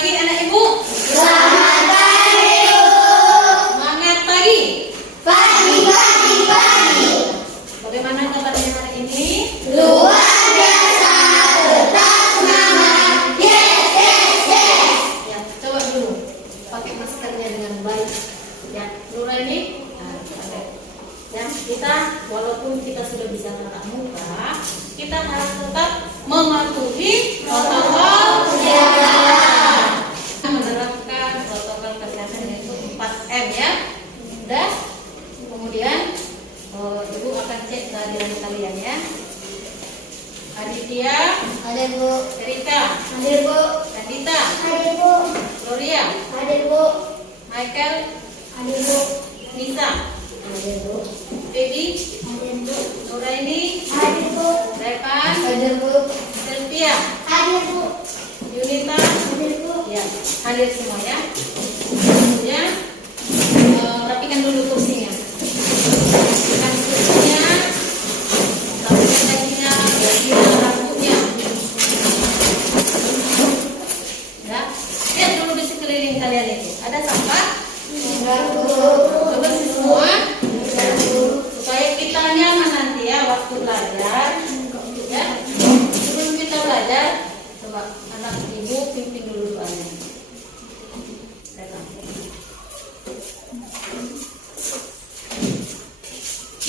pagi anak ibu. Selamat pagi, Bu. Semangat pagi. Pagi, pagi, pagi. Bagaimana kabarnya hari ini? Luar biasa, tetap semangat. Yes, yes, yes. Ya, coba dulu pakai maskernya dengan baik. Ya, Nuraini. Nah, pakai. Ya, kita walaupun kita sudah bisa tatap muka, kita harus tetap mematuhi protokol kesehatan. Menerapkan protokol kesehatan yaitu 4M ya. Dan kemudian ibu akan cek kehadiran kalian ya. Aditya, Ada, Bu. Erika, Ada, Bu. Andita, Ada, Bu. Gloria, Ada, Bu. Michael, Ada, Bu. Nisa, Ada, Bu. Baby, Ada, Bu. Nuraini, Ada, Bu. Revan, Ada, Bu. Sylvia, Ada, Bu. Yunita, Ada, Bu. ya hadir semua ya. Kemudian rapikan dulu kursinya. Rapikan kursinya, rapikan kakinya, rapikan rambutnya. Ya, lihat dulu di sekeliling kalian itu. Ada sampah? Enggak, Bu. Bersih semua. Enggak, Bu. Supaya kita nyaman nanti ya waktu belajar. Ya, sebelum kita belajar, coba anak ibu pimpin dulu doanya.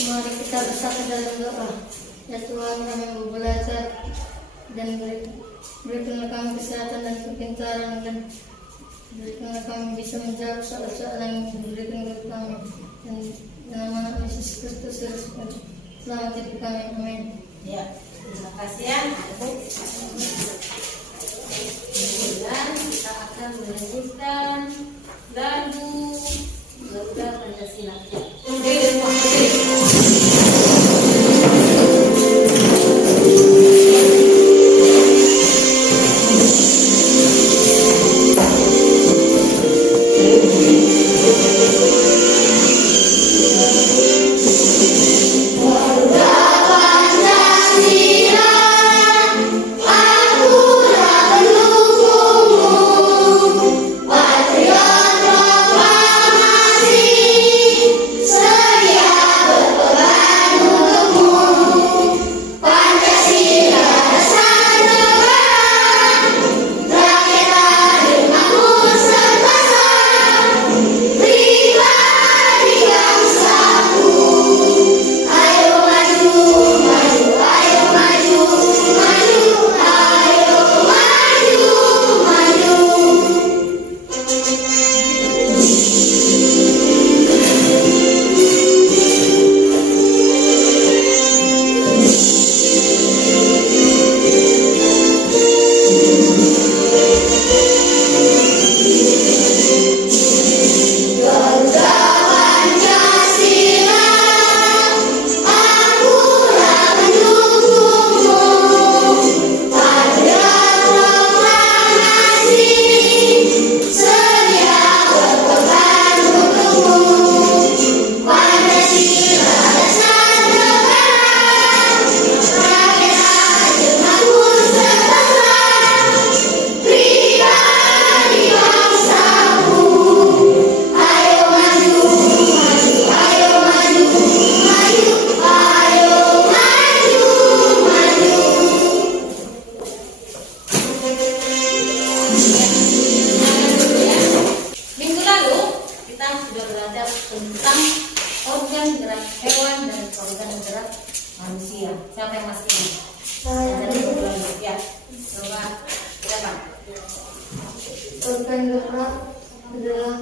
Mari kita bersatu dalam doa. Ya Tuhan, kami mau belajar dan berikanlah kami kesehatan dan kepintaran, dan berikanlah kami bisa menjawab soal-soal yang diberikan kepada kami, dan dalam nama Yesus Kristus selamat hidup kami, amin. Ya, terima kasih ya. Kemudian kita akan melanjutkan lagu Garuda Pancasila. Minggu lalu kita sudah belajar tentang organ gerak hewan dan organ gerak manusia. Siapa yang masih ingat? Dari minggu lalu ya. Coba siapa? Organ gerak adalah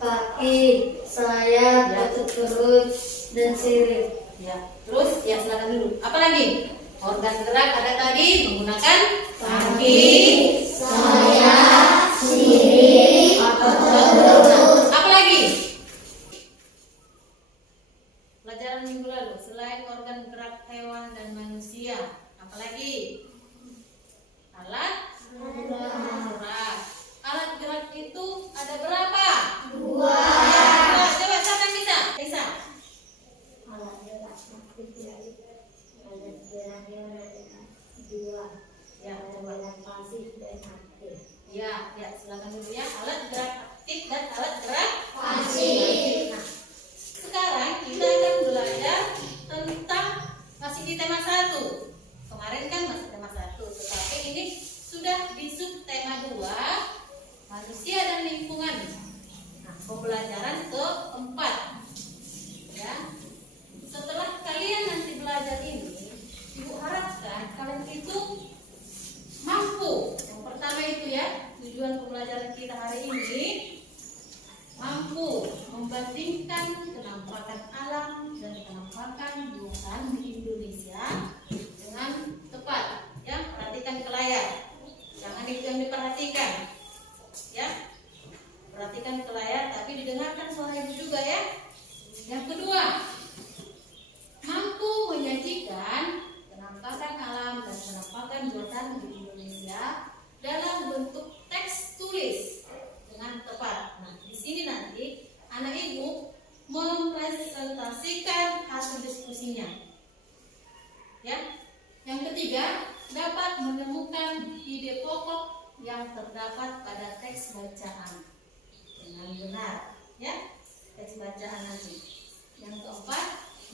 kaki, sayap, otot perut, dan sirip. Ya. Terus ya silakan dulu. Apa lagi? Organ gerak ada tadi menggunakan kaki, sayap, sirip, otot perut. Apa lagi? Pelajaran minggu lalu selain organ gerak hewan dan manusia, apa lagi? Alat gerak. Alat gerak itu ada berapa? dua. Ya, coba siapa yang bisa? Bisa. Alat gerak ada dua. Ya, coba. Alat pasif dan lingkungan. Nah, pembelajaran keempat. Ya. Setelah kalian nanti belajar ini, Ibu harapkan kalian itu mampu. Yang pertama itu ya, tujuan pembelajaran kita hari ini mampu membandingkan kenampakan alam dan kenampakan buatan di Indonesia dengan tepat. Ya, perhatikan ke layar. Jangan itu yang diperhatikan. Ya, perhatikan ke layar, tapi didengarkan suara ibu juga ya. Yang kedua, mampu menyajikan penampakan alam dan penampakan buatan di Indonesia dalam bentuk teks tulis dengan tepat. Nah, di sini nanti anak ibu mempresentasikan hasil diskusinya. Ya. Yang ketiga, dapat menemukan ide pokok yang terdapat pada teks bacaan dengan benar. Ya, teks bacaan nanti. Yang keempat,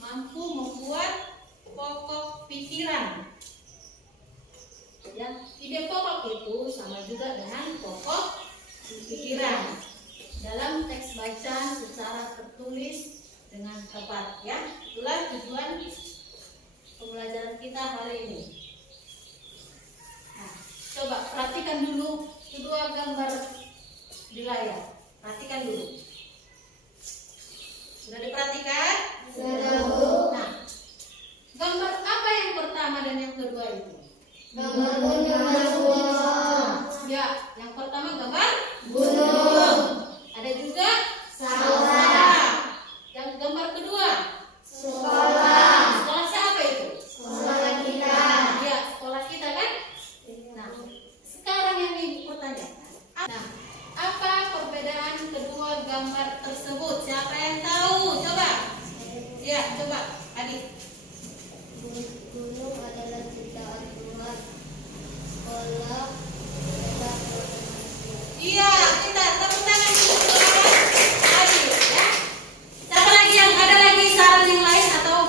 mampu membuat pokok pikiran. Ya, ide pokok itu sama juga dengan pokok pikiran dalam teks bacaan secara tertulis dengan tepat. Ya, itulah tujuan pembelajaran kita hari ini. Nah, coba perhatikan dulu kedua gambar di layar. Perhatikan dulu. Sudah diperhatikan? Sudah, Bu. Nah, gambar apa yang pertama dan yang kedua itu? Gambar gunung dan sawah. Ya, yang pertama gambar Gunung. ada juga Sawah. Yang gambar kedua Sekolah. sekolah siapa itu? Sekolah kita. Ya, sekolah kita kan? Nah, sekarang yang ibu pertanyakan. Nah, apa perbedaan kedua gambar tersebut? Siapa yang tahu? Coba. Ya, coba. Adik. Gunung adalah ciptaan Tuhan. Sekolah adalah manusia. Iya, kita tepuk tangan dulu untuk Adik, ya. Siapa lagi yang ada lagi saran yang lain atau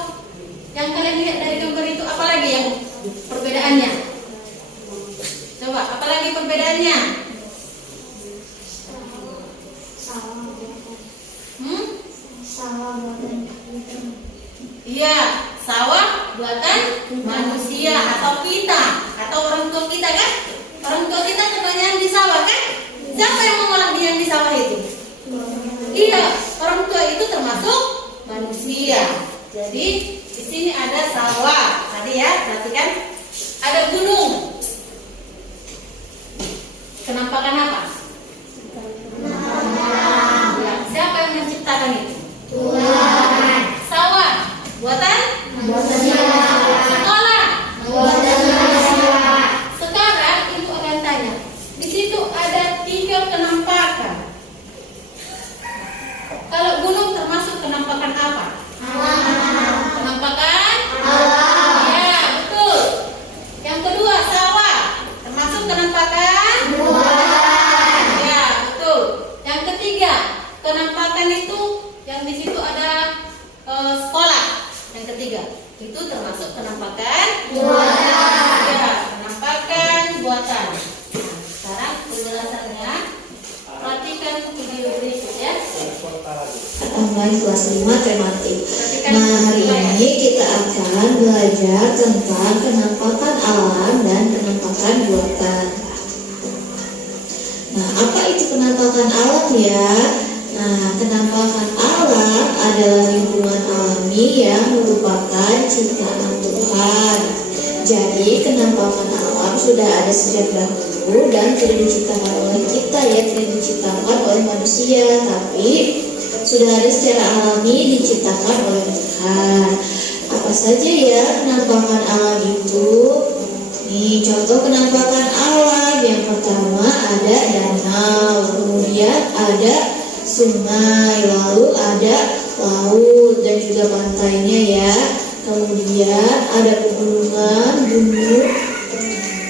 yang kalian lihat dari gambar itu apa lagi yang perbedaannya? Coba, apa lagi perbedaannya? Hmm? Sawah buatan Iya, sawah buatan manusia atau kita atau orang tua kita kan? Orang tua kita kebanyakan di sawah kan? Siapa yang mengolah yang di sawah itu? Iya, orang tua itu termasuk manusia. Jadi di sini ada sawah. Tadi ya, perhatikan ada gunung. Kenampakan apa? Ya, siapa yang menciptakan itu? Tuhan. Sawah buatan Manusia. sekolah. Buatan manusia. Sekarang ibu akan tanya, di situ ada 3 kenampakan. Kalau gunung termasuk kenampakan apa? Kenampakan? Ya, betul. Yang kedua sawah termasuk kenampakan? Ya, betul. Yang ketiga kenampakan itu yang di situ ada sekolah. Yang ketiga itu termasuk kenampakan? Ya, kenampakan buatan. Nah, sekarang penjelasannya perhatikan video berikut ya. Online kelas 5 tematik. Perhatikan Nah, hari video ya. ini kita akan belajar tentang kenampakan alam dan kenampakan buatan. Nah, apa itu kenampakan alam ya? Nah, kenampakan alam adalah lingkungan alami yang merupakan ciptaan Tuhan. Jadi, kenampakan alam sudah ada sejak dahulu dan tidak diciptakan oleh kita ya, tidak diciptakan oleh manusia, tapi sudah ada secara alami diciptakan oleh Tuhan. Apa saja ya kenampakan alam itu? Nih, contoh kenampakan alam yang pertama ada danau, kemudian ada sungai, lalu ada laut dan juga pantainya ya. Kemudian ada pegunungan, gunung,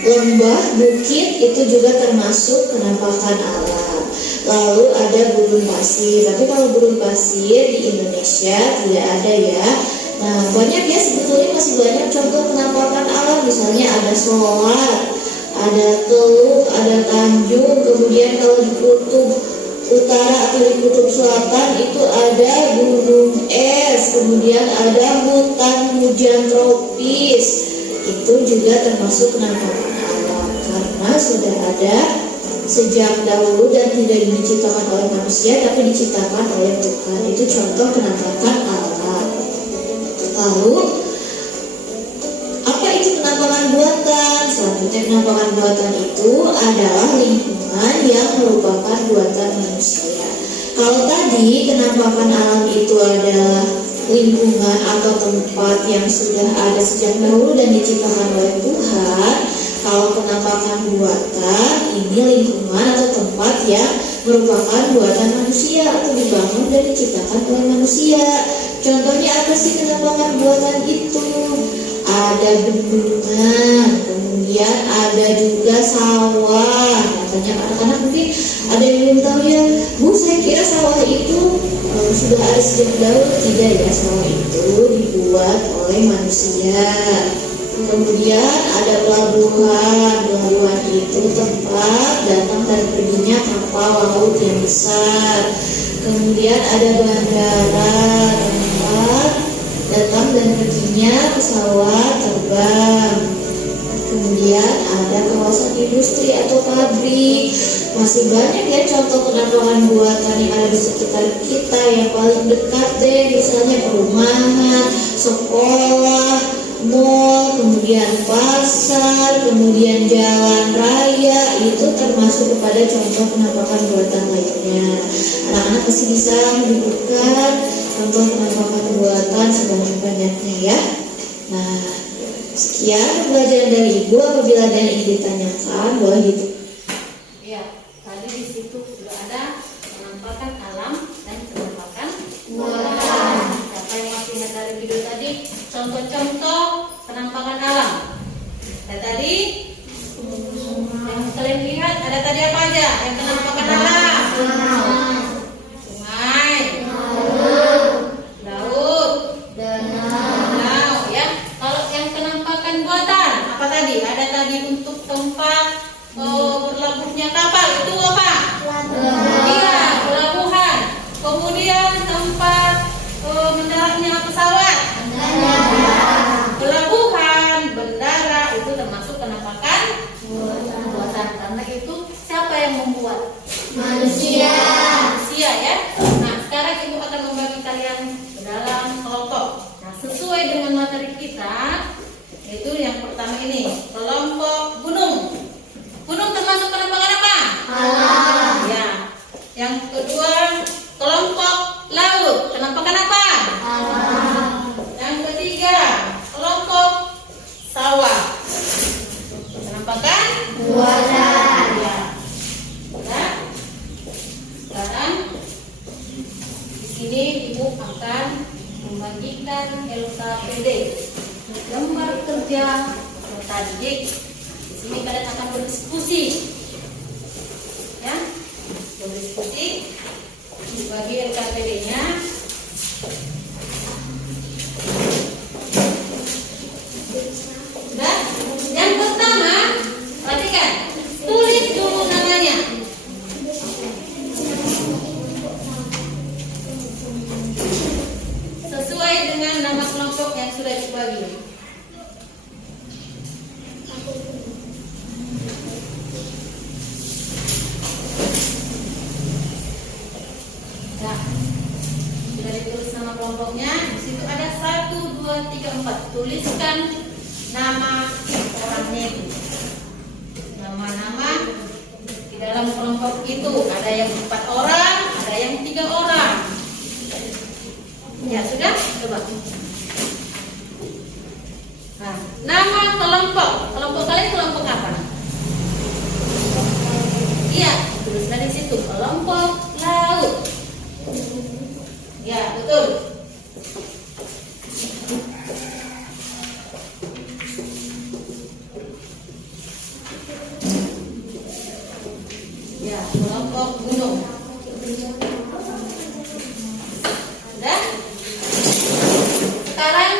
lembah, bukit itu juga termasuk kenampakan alam. Lalu ada gurun pasir, tapi kalau gurun pasir di Indonesia tidak ada ya. Nah, banyak ya, sebetulnya masih banyak contoh penampakan alam. Misalnya ada solar, ada teluk, ada tanjung. Kemudian kalau di kutub utara atau di kutub selatan itu ada gunung es, kemudian ada hujan tropis. Itu juga termasuk penampakan alam karena sudah ada sejak dahulu dan tidak diciptakan oleh manusia tapi diciptakan oleh Tuhan. Itu contoh penampakan alam. Lalu apa itu penampakan buatan? Selanjutnya penampakan buatan itu adalah lingkungan yang merupakan buatan manusia. Kalau tadi penampakan alam itu adalah lingkungan atau tempat yang sudah ada sejak dahulu dan diciptakan oleh Tuhan. Kalau penampakan buatan ini lingkungan atau tempat yang merupakan buatan manusia atau dibangun dan diciptakan oleh manusia. Contohnya apa sih penampakan buatan itu? Ada bendungan, kemudian ada juga sawah. Katanya anak-anak mungkin ada yang belum tahu ya, Bu, saya kira sawah itu sudah ada sejak dahulu. Tidak ya, sawah itu dibuat oleh manusia. Kemudian ada pelabuhan. Pelabuhan itu tempat datang dan perginya kapal laut yang besar. Kemudian ada bandara, tempat datang dan perginya pesawat terbang. Kemudian ada kawasan industri atau pabrik. Masih banyak ya contoh penampakan buatan yang ada di sekitar kita. Yang paling dekat deh, misalnya perumahan, sekolah, mall, kemudian pasar, kemudian jalan raya. Itu termasuk kepada contoh penampakan buatan lainnya. Anak-anak masih bisa menyebutkan contoh penampakan buatan sebanyak-banyaknya ya. Nah, sekian pembelajaran dari Ibu. Apabila ada yang ingin ditanyakan, boleh gitu. Ya, tadi di situ sudah ada penampakan alam dan penampakan buatan. Siapa yang masih ingat dari video tadi? Contoh-contoh penampakan alam. Dan tadi yang kalian lihat ada tadi apa aja yang penampakan alam? Sungai, laut, danau ya. Kalau yang penampakan buatan apa tadi? Ada tadi untuk tempat berlabuhnya kapal, itu apa? Iya, pelabuhan. Kemudian tempat mendaratnya pesawat. Pelabuhan, bandara itu termasuk penampakan buatan. Karena itu siapa yang membuat? Manusia. Manusia ya. Nah, sekarang Ibu akan membagi kalian ke dalam kelompok. Nah, sesuai dengan materi kita, yaitu yang pertama ini kelompok gunung. Gunung termasuk penampakan apa? Alam. Ya. Yang kedua kelompok laut. Penampakan apa? Alam. Yang ketiga kelompok sawah. Penampakan Buatan. ya. Ya. Sekarang di sini Ibu akan membagikan LKPD, lembar kerja metodologi. Di sini kalian akan berdiskusi, ya, berdiskusi bagi LKPD-nya. Dan yang pertama, perhatikan, tulis dulu namanya. Sesuai dengan nama kelompok yang sudah dibagi. Ya, sudah ditulis nama kelompoknya. Di situ ada 1, 2, 3, 4. Tuliskan nama orangnya itu. Nama-nama di dalam kelompok itu ada yang 4 orang, ada yang 3 orang. Ya sudah, coba. Nah, nama kelompok. Kelompok kalian kelompok apa? Iya, tuliskan di situ kelompok laut. Ya, betul. Ya, kelompok gunung. Sudah? Sekarang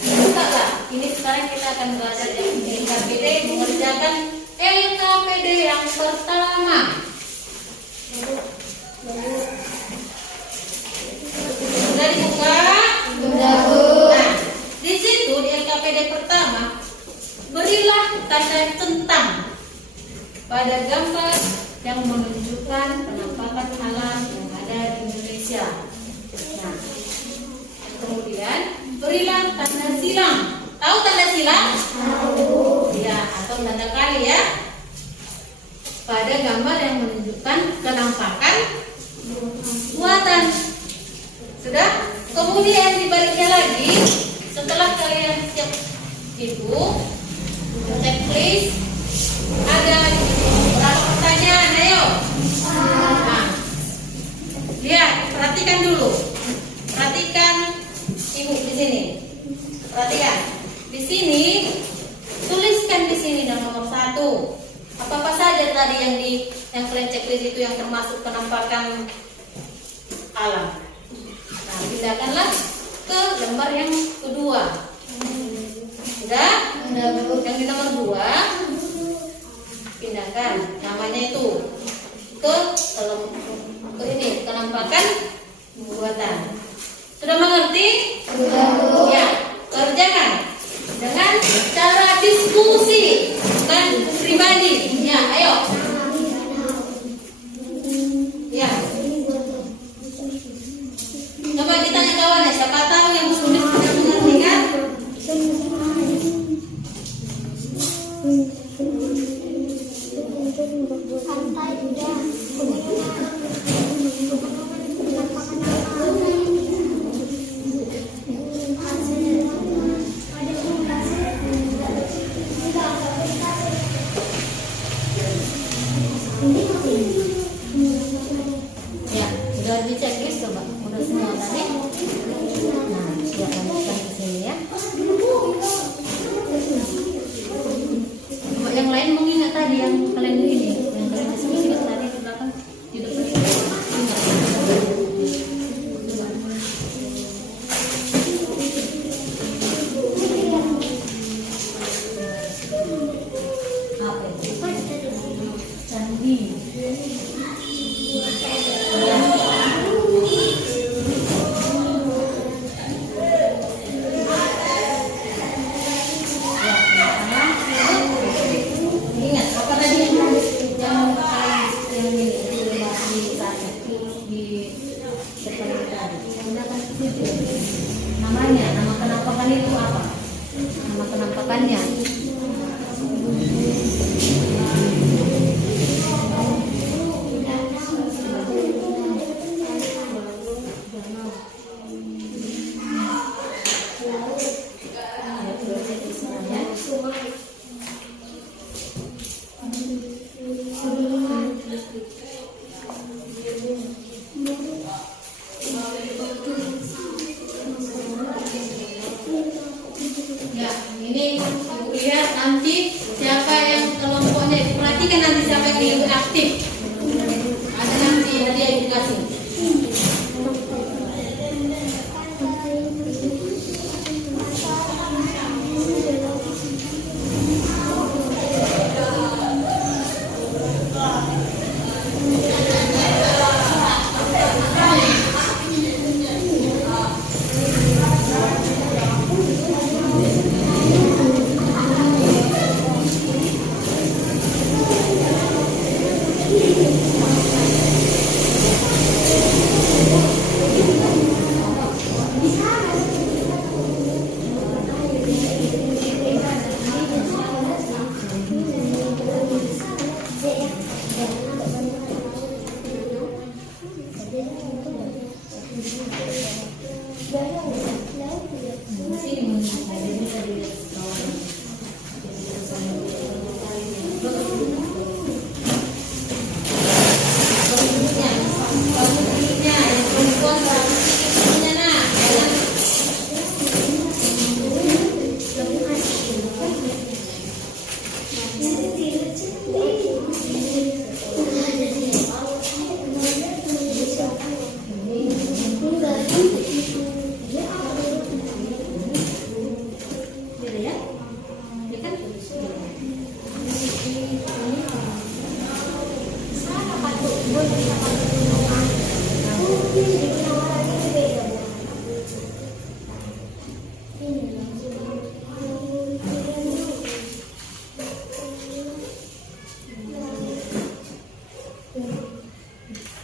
bukalah. Ini sekarang kita akan belajar yang LKPD, mengerjakan LKPD yang pertama. pada gambar yang menunjukkan penampakan alam yang ada di Indonesia. Nah, kemudian berilah tanda silang. Tahu tanda silang? Tahu. Ya, atau tanda kali ya. Pada gambar yang menunjukkan penampakan buatan. Sudah? Kemudian dibaliknya lagi, setelah kalian siap itu, checklist ada berapa pertanyaan? Ayo. Nah, lihat, perhatikan dulu. Perhatikan ibu di sini. Perhatikan. Di sini tuliskan di sini dan nomor 1. Apa-apa saja tadi yang kalian checklist itu yang termasuk penampakan alam. Nah, pindahkanlah ke lembar yang kedua. Sudah? Yang di nomor 2 pindahkan namanya itu ke ini penampakan buatan. Sudah mengerti? Sudah. Ya, kerjakan dengan cara diskusi bukan pribadi. Ya, ayo. Ya. Coba ditanya kawan ya, siapa tahu yang sudah mengerti kan? Ya, sudah di checklist coba. Udah semua tadi. Nah, sudah lanjutkan ke sini ya. Coba yang lain mengingat tadi yang kalian ini, yang kalian diskusikan tadi di belakang di depan itu. Apa itu? Candi. Ingat apa tadi yang ini di depan tadi. Gunakan situ. Namanya, nama penampakan itu apa? Nama penampakannya. Ya, ini Ibu lihat nanti siapa yang kelompoknya, perhatikan nanti siapa yang lebih aktif. Ada nanti hadiah Ibu kasih.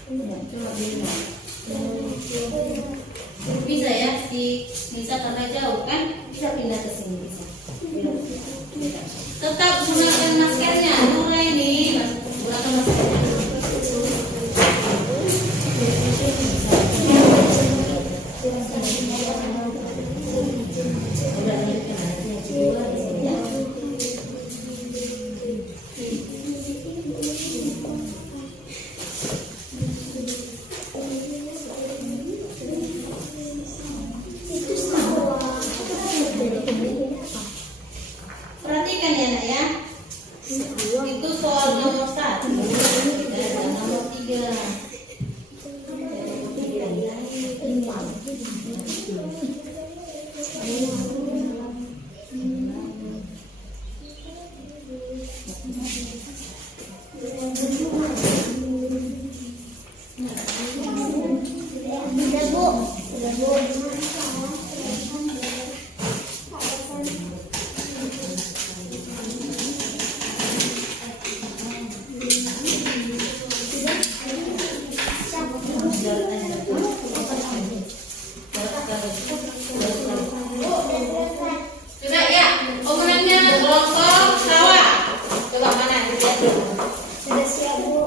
Coba dulu. Bisa ya, bisa karena jauh kan, bisa pindah ke sini bisa. Tetap gunakan maskernya, Nuraini, gunakan maskernya. Perhatikan ya nak ya. Itu soal nomor 1 dan nomor 3. Sudah ya, pemenangnya kelompok sawah. Coba mana dilihat dulu. Sudah siap, Bu.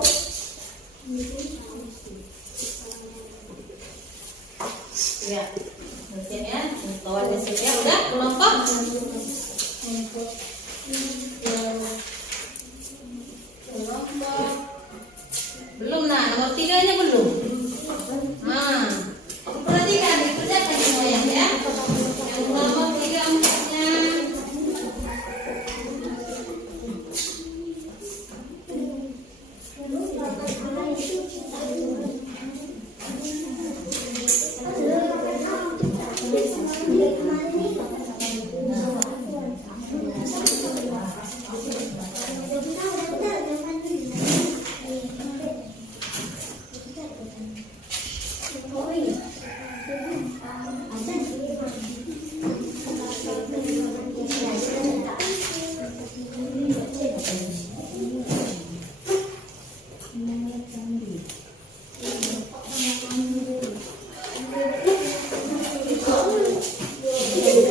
Ya, mesin ya, kawan mesin ya. Udah kelompok. Kelompok. Belum nah, nomor 3-nya belum. Nah, perhatikan dikerjakan semuanya ya. Yang nomor 3, 4-nya.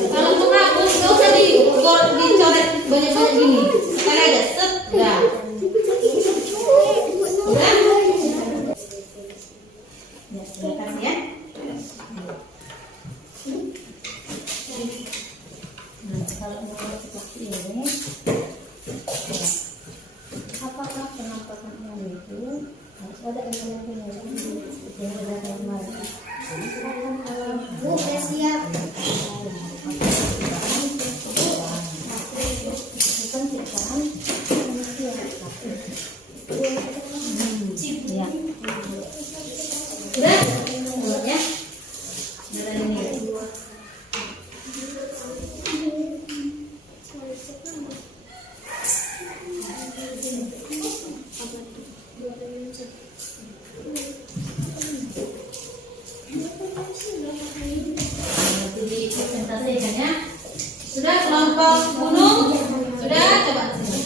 Kalau untuk rambut nggak usah dicoret banyak-banyak gini. Sekali aja, set, dah. Udah? Ya, terima kasih ya. Nah, kalau mau seperti ini, apakah penampakannya itu harus ada informasi yang ada kemarin? Bu, sudah siap. Ya. Sudah? Ya. Sudah ini. Dipresentasikan ya. Sudah kelompok gunung? Sudah, coba sini.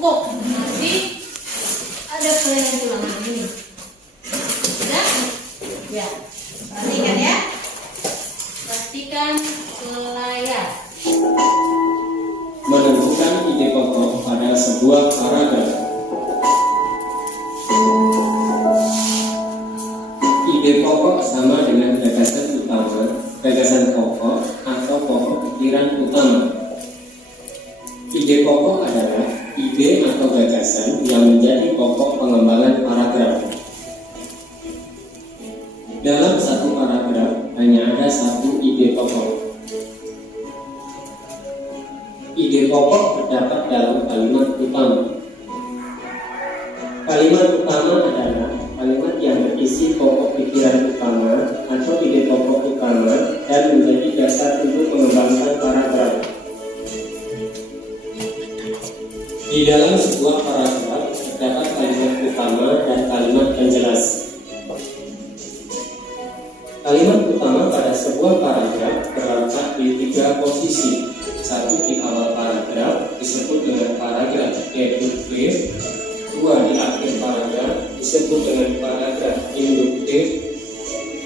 cukup. Nanti ada kelainan tulangan ini. Sudah? Ya. Perhatikan ya. Pastikan ke layar. Menentukan ide pokok pada sebuah paragraf. Ide pokok sama dengan gagasan utama, gagasan pokok, atau pokok pikiran utama. Ide pokok adalah ide atau gagasan yang menjadi pokok pengembangan paragraf. Dalam satu paragraf hanya ada satu ide pokok. Ide pokok terdapat dalam kalimat utama. Kalimat utama adalah kalimat yang berisi pokok pikiran utama atau ide pokok utama dan menjadi dasar untuk mengembangkan paragraf. Di dalam sebuah paragraf terdapat kalimat utama dan kalimat penjelas. Kalimat utama pada sebuah paragraf terletak di 3 posisi. Satu di awal paragraf disebut dengan paragraf deduktif, 2 di akhir paragraf disebut dengan paragraf induktif,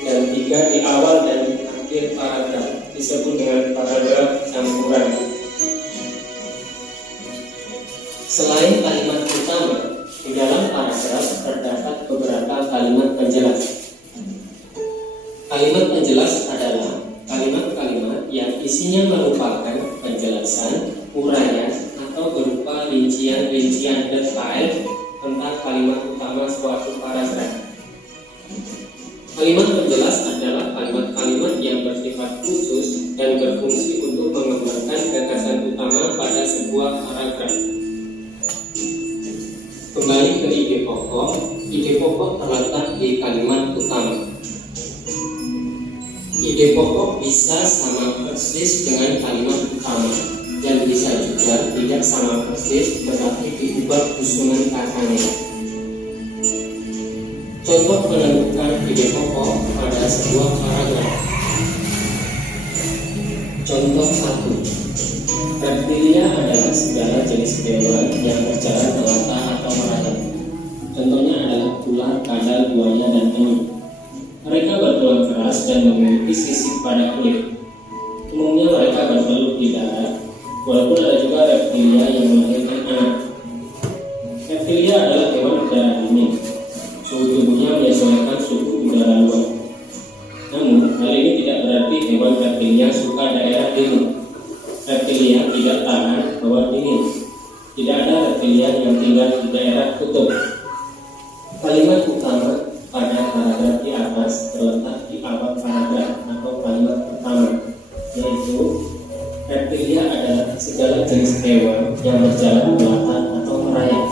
dan 3 di awal dan akhir paragraf disebut dengan paragraf campuran. Selain kalimat utama, di dalam paragraf terdapat beberapa kalimat penjelas. Kalimat penjelas adalah kalimat-kalimat yang isinya merupakan penjelasan, uraian, atau berupa rincian-rincian detail tentang kalimat utama suatu paragraf. Kalimat penjelas adalah kalimat-kalimat yang bersifat khusus dan berfungsi untuk mengembangkan gagasan utama pada sebuah paragraf. Kembali ke ide pokok terletak di kalimat utama. Ide pokok bisa sama persis dengan kalimat utama dan bisa juga tidak sama persis tetapi diubah susunan katanya. Contoh menentukan ide pokok pada sebuah paragraf. Contoh 1. Reptilia adalah segala jenis hewan yang berjalan melata atau merayap. Contohnya adalah ular, kadal, buaya, dan penyu. Mereka bertulang keras dan memiliki sisik pada kulit. Umumnya mereka bertelur di darat, walaupun ada juga reptilia yang melahirkan anak. Reptilia adalah hewan udara dingin. Suhu tubuhnya menyesuaikan suhu udara luar. Namun, hal ini tidak berarti hewan reptilia suka daerah dingin. Reptilia tidak tahan bawah dingin. Tidak ada reptilia yang tinggal di daerah kutub. Kalimat utama pada paragraf di atas terletak di awal paragraf atau kalimat pertama, yaitu reptilia adalah segala jenis hewan yang berjalan melata atau merayap.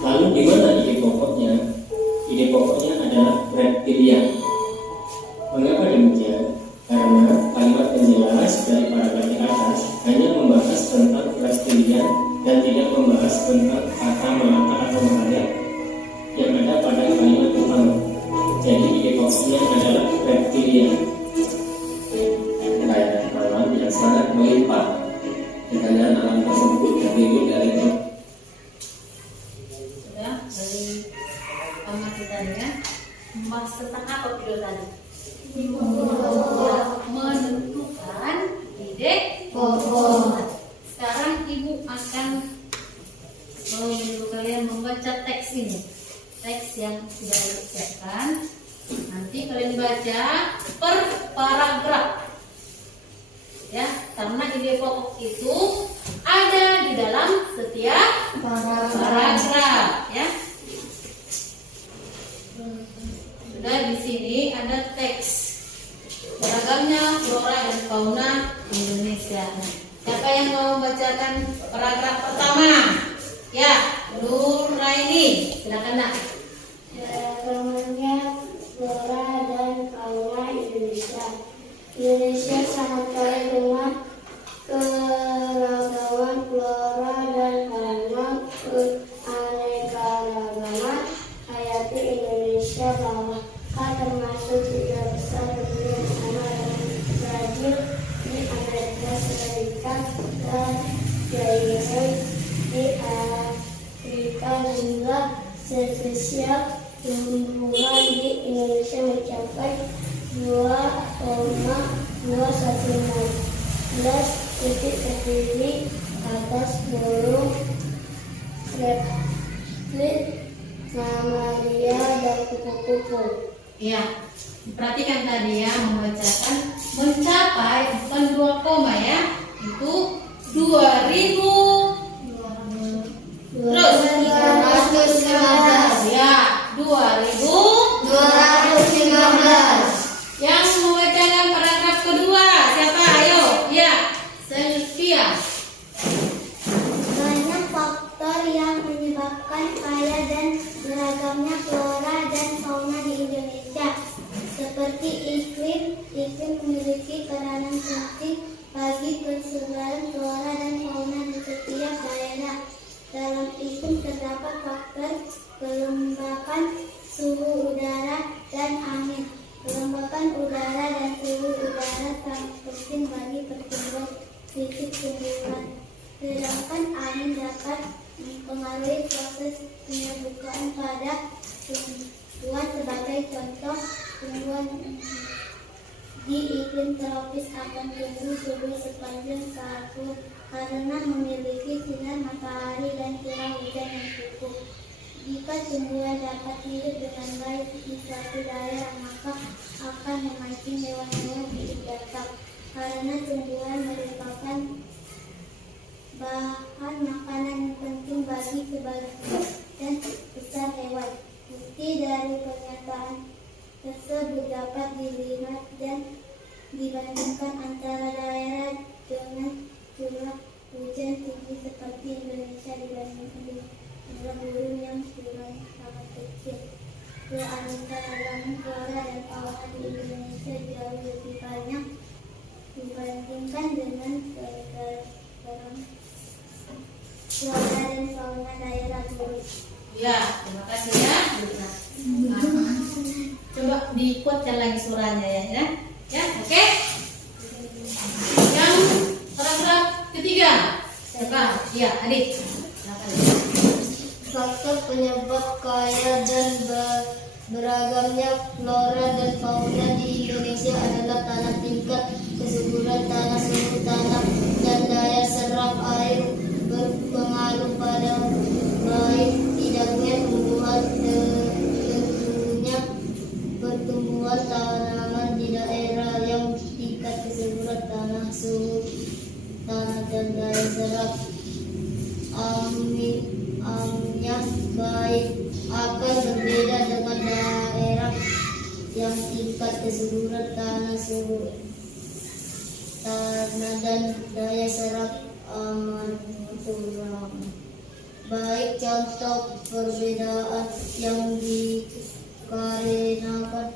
Lalu di mana ide pokoknya? Ide pokoknya adalah reptilia. Mengapa demikian? Karena kalimat penjelas dari paragraf di atas hanya membahas tentang reptilia dan tidak membahas tentang kata melata atau merayap yang ada pada kalimat utama. Jadi ide pokoknya adalah reptilia. Kekayaan alam yang sangat melimpah. Kekayaan alam tersebut terdiri dari Sudah dari amati tadi ya. Membahas tentang apa video tadi? Menentukan ide pokok. Sekarang ibu akan menyuruh kalian membaca teks ini. Teks yang sudah disiapkan. Nanti kalian baca per paragraf. Ya, karena ide pokok itu ada di dalam setiap paragraf, ya. Sudah di sini ada teks. Beragamnya flora dan fauna Indonesia. Siapa yang mau membacakan paragraf pertama? Ya, Nur Raini, silakan nak. Beragamnya flora dan fauna Indonesia. Indonesia sangat kaya dengan keragaman flora dan fauna, keanekaragaman hayati Indonesia bahkan termasuk 3 besar dunia bersama dengan Brazil di Amerika Serikat dan Zaire di sosial tumbuhan di Indonesia mencapai 2,214 titik terdiri atas burung, reptil, mamalia, dan kupu-kupu. Ya, perhatikan tadi ya, membacakan mencapai bukan 2 koma ya, itu 2000 terus 215. ya 2215. Yang membacakan paragraf kedua siapa? Ayo, ya, Sylvia. Banyak faktor yang menyebabkan kaya dan beragamnya flora dan fauna di Indonesia, seperti iklim. Iklim memiliki peranan penting bagi persebaran flora dan fauna di setiap daerah. Dalam iklim terdapat faktor kelembapan suhu udara dan angin. Kelembapan udara dan suhu udara sangat penting bagi pertumbuhan fisik tumbuhan. Sedangkan angin dapat mempengaruhi proses penyerbukaan pada tumbuhan. Sebagai contoh, tumbuhan di iklim tropis akan tumbuh subur sepanjang tahun karena memiliki sinar matahari dan curah hujan yang cukup. Jika tumbuhan dapat hidup dengan baik di suatu daerah, maka akan memancing hewan-hewan hidup datang. Karena tumbuhan merupakan bahan makanan yang penting bagi sebagian besar hewan. Bukti dari pernyataan tersebut dapat dilihat dan dibandingkan antara daerah dengan curah hujan tinggi seperti Indonesia dibandingkan jumlah burung yang jumlahnya sangat kecil. Keanekaragaman flora dan fauna di Indonesia jauh lebih banyak dibandingkan dengan keanekaragaman flora dan fauna daerah lain. Ya, terima kasih ya. Nah, coba dikuatkan lagi suaranya ya. Ya, oke. Yang paragraf ketiga. Siapa? Ya, Adik. Silakan. Faktor penyebab kaya dan beragamnya flora dan fauna di Indonesia adalah tanah, tingkat kesuburan tanah, suhu tanah, dan daya serap air berpengaruh pada baik tidaknya tumbuhan. Tentunya pertumbuhan tanaman di daerah yang tingkat kesuburan tanah, suhu tanah, dan daya serap airnya baik akan berbeda dengan daerah yang tingkat kesuburan tanah, suhu tanah, dan daya serap aman kurang baik. Contoh perbedaan yang dikarenakan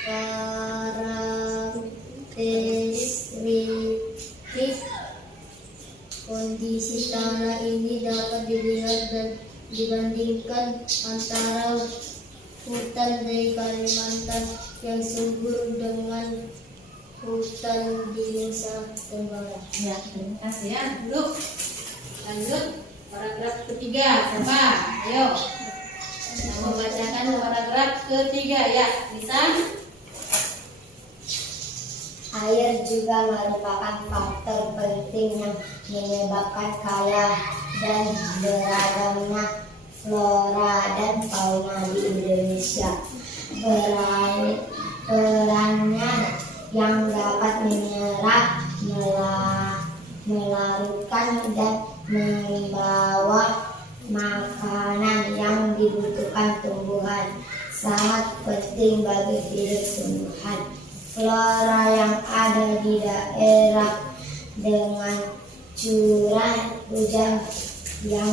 karakteristik kondisi tanah ini dapat dilihat dan dibandingkan antara hutan di Kalimantan yang subur dengan hutan di Nusa Tenggara. Ya, terima kasih ya. Dulu lanjut paragraf ketiga. Siapa? Ayo. Yang membacakan paragraf ketiga ya, Lisan. Air juga merupakan faktor penting yang menyebabkan kaya dan beragamnya flora dan fauna di Indonesia. Perannya yang dapat menyerap, melarutkan, dan membawa makanan yang dibutuhkan tumbuhan sangat penting bagi hidup tumbuhan. Flora yang ada di daerah dengan curah hujan yang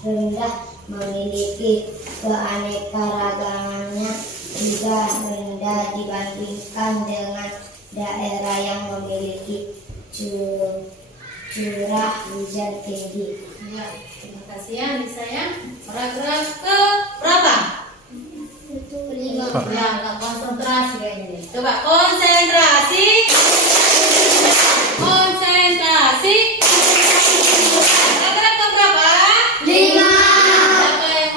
rendah memiliki keanekaragamannya juga rendah dibandingkan dengan daerah yang memiliki curah hujan tinggi. Ya, terima kasih ya, Nisa ya. Paragraf ke berapa? Kelima. Ya, nggak konsentrasi kayaknya nih. Coba konsentrasi. Konsentrasi. Paragraf ke berapa? 5. Siapa yang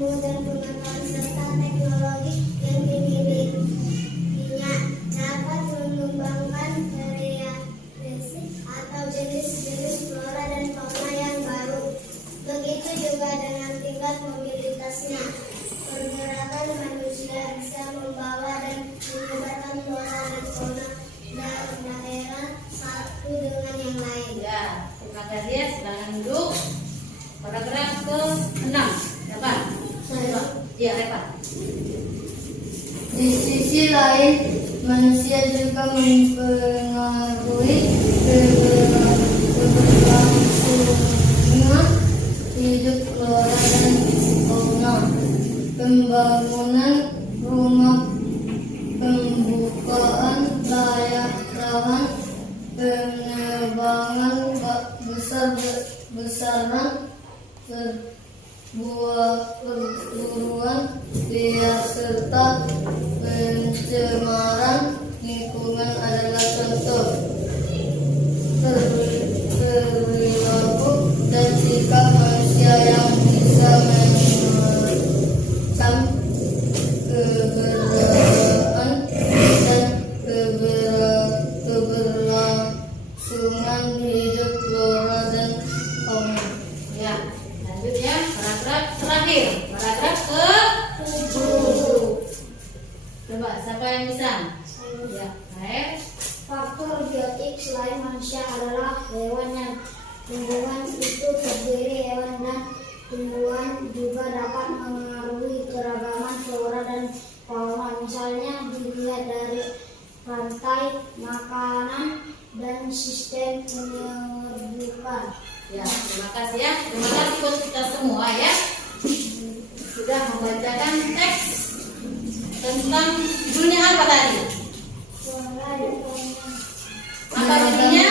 ilmu dan pengetahuan serta teknologi yang dimilikinya dapat mengembangkan variasi atau jenis-jenis flora dan fauna yang baru. Begitu juga dengan tingkat mobilitasnya. Pergerakan manusia bisa membawa dan menyebarkan flora dan fauna daerah satu dengan yang lain. Ya, terima kasih ya. Silakan duduk. Paragraf ke-6. Siapa? Iya, Repa. Di sisi lain, manusia juga mempengaruhi keberlangsungan hidup flora dan fauna. Pembangunan rumah, pembukaan lahan, penebangan besar-besaran, perburuan liar serta pencemaran lingkungan adalah contoh perilaku dan sikap manusia yang bisa mengancam keberadaan dan keberlangsungan hidup flora dan fauna. Ya, lanjut ya. Paragraf terakhir. Paragraf ke-7. Coba, siapa yang bisa? Ya, baik. Faktor biotik selain manusia adalah hewan yang tumbuhan itu terdiri hewan dan tumbuhan juga dapat mengaruhi keragaman flora dan fauna. Misalnya dilihat dari rantai makanan dan sistem penyerbukan. Ya, terima kasih ya. Terima kasih buat kita semua ya. Sudah membacakan teks tentang judulnya apa tadi? Flora dan fauna. Apa judulnya?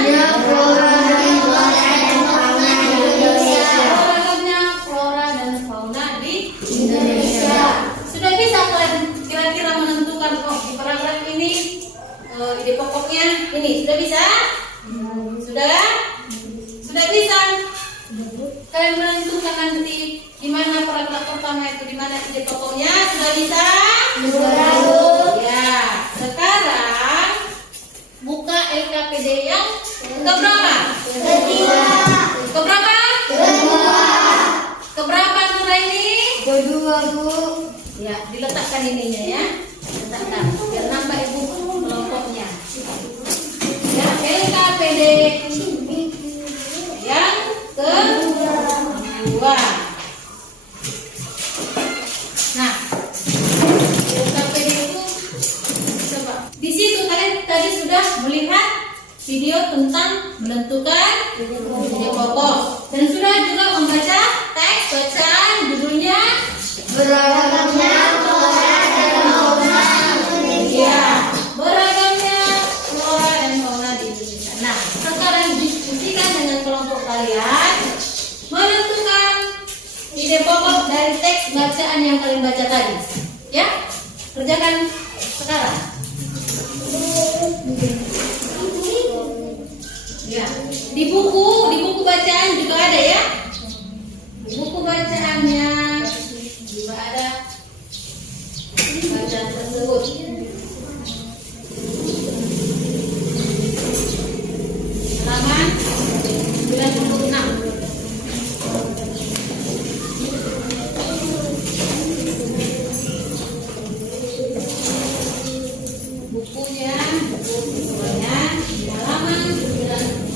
Flora dan fauna di Indonesia. Beragamnya flora dan fauna di Indonesia. Sudah bisa kalian kira-kira menentukan di paragraf ini ide pokoknya ini sudah bisa? Sudah kan? Sudah bisa? Kalian menentukan nanti di mana paragraf pertama itu, di mana ide pokoknya sudah bisa? Sudah. Ya, sekarang buka LKPD yang keberapa? Kedua. Keberapa? Keberapa Nuraini? Kedua, Bu. Ya, diletakkan ininya ya. Letakkan biar nambah ibu kelompoknya. Ya, LKPD yang kedua. Nah, LKPD itu coba. Di situ kalian tadi sudah melihat video tentang menentukan ide pokok dan sudah juga membaca teks bacaan judulnya Beragamnya flora dan fauna Indonesia. Beragamnya flora dan fauna di Indonesia. Nah, sekarang diskusikan dengan kelompok kalian menentukan ide pokok dari teks bacaan yang kalian baca tadi. Ya, kerjakan sekarang. Ya, di buku bacaan juga ada ya. Di buku bacaannya juga ada bacaan tersebut. Halaman 96. Bukunya di halaman 96.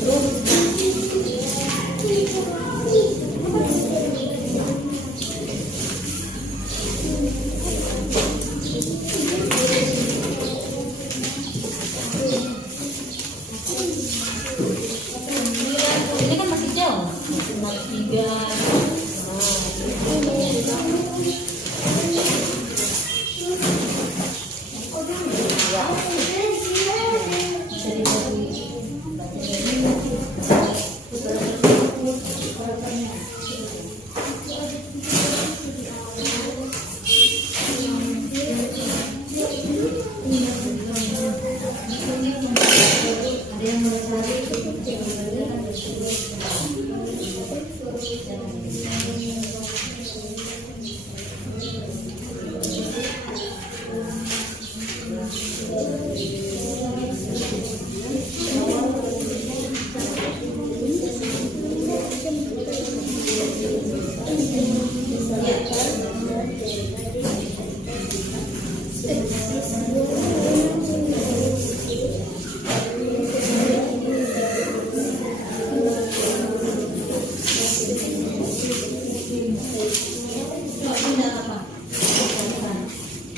Coba pindah apa?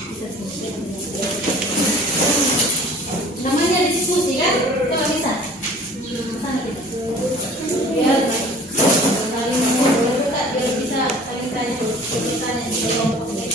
Bisa sih. Namanya diskusi kan? Coba bisa. Sana kita. Biar saling ngobrol juga, biar bisa saling tanya di kelompok ini.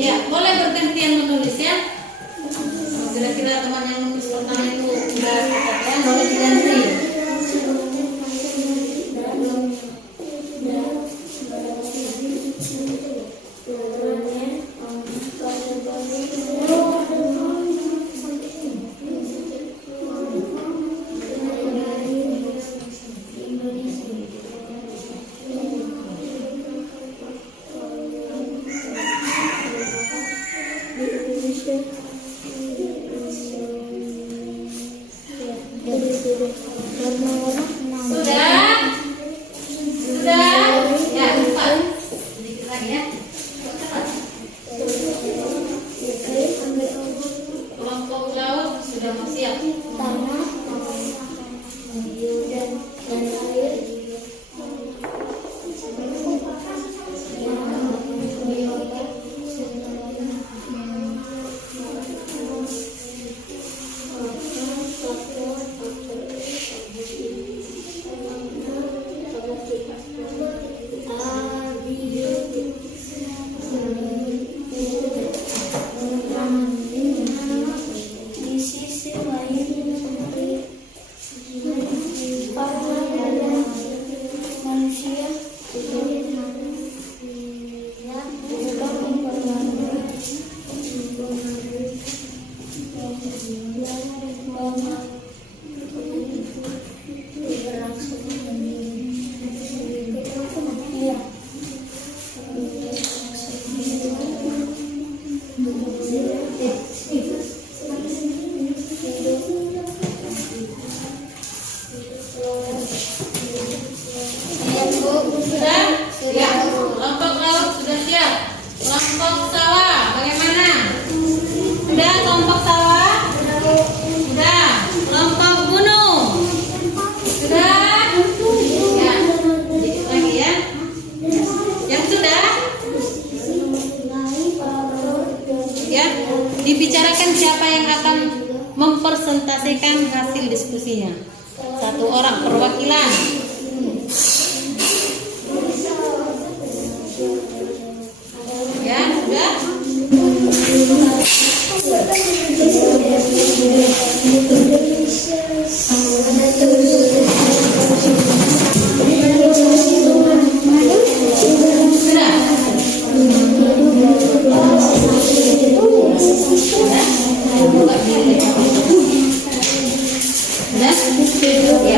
Ya, boleh bergantian menulis ya. Kira-kira teman yang menulis pertama itu udah ya, boleh diganti. Indonesia. Kelompok sawah, bagaimana? Sudah kelompok sawah? Sudah. Kelompok gunung? Sudah? Ya, dikit lagi ya. Yang sudah? Ya, dibicarakan siapa yang akan mempresentasikan hasil diskusinya. Satu orang perwakilan. Ya, sudah? Sudah? Sudah? Ya.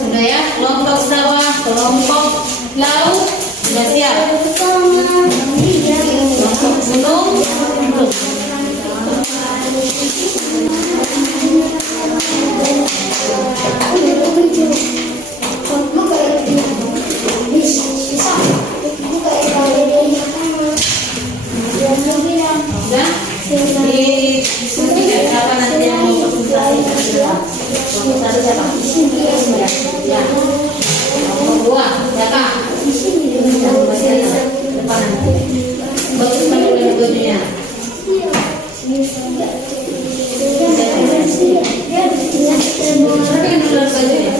Sudah ya? Kelompok sawah, kelompok laut sudah siap. Kelompok gunung belum. Sudah? Di diskusikan siapa nanti yang mau presentasi? Kelompok satu siapa? Ya. Kelompok dua siapa? Depan nanti. Bagus pakai bajunya. Pakai dulu bajunya.